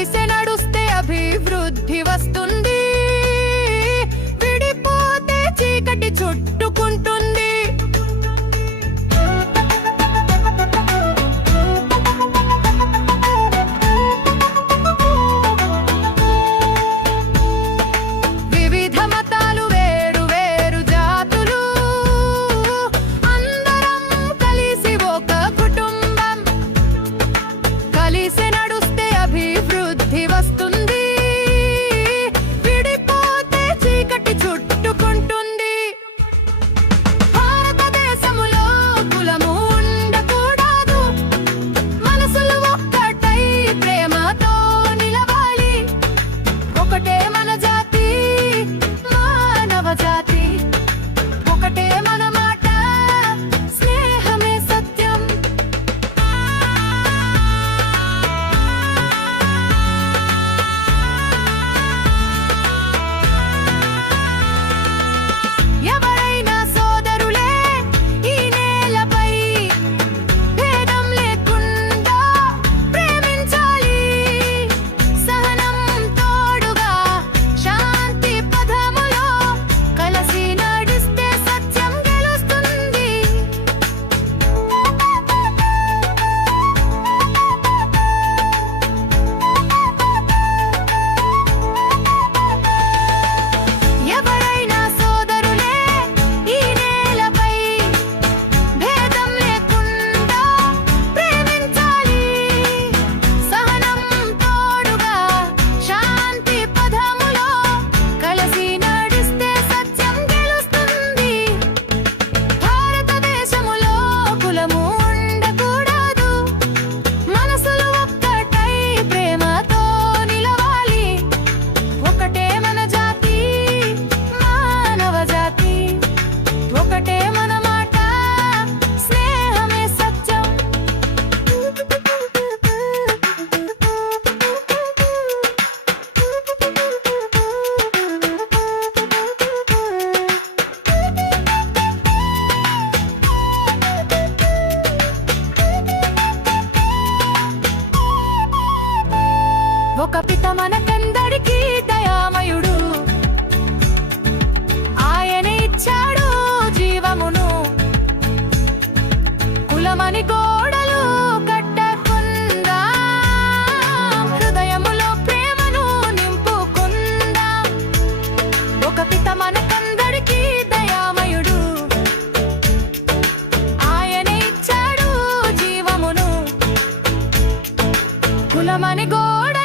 కలిసి నడుస్తే అభివృద్ధి వస్తుంది. కులమని గోడ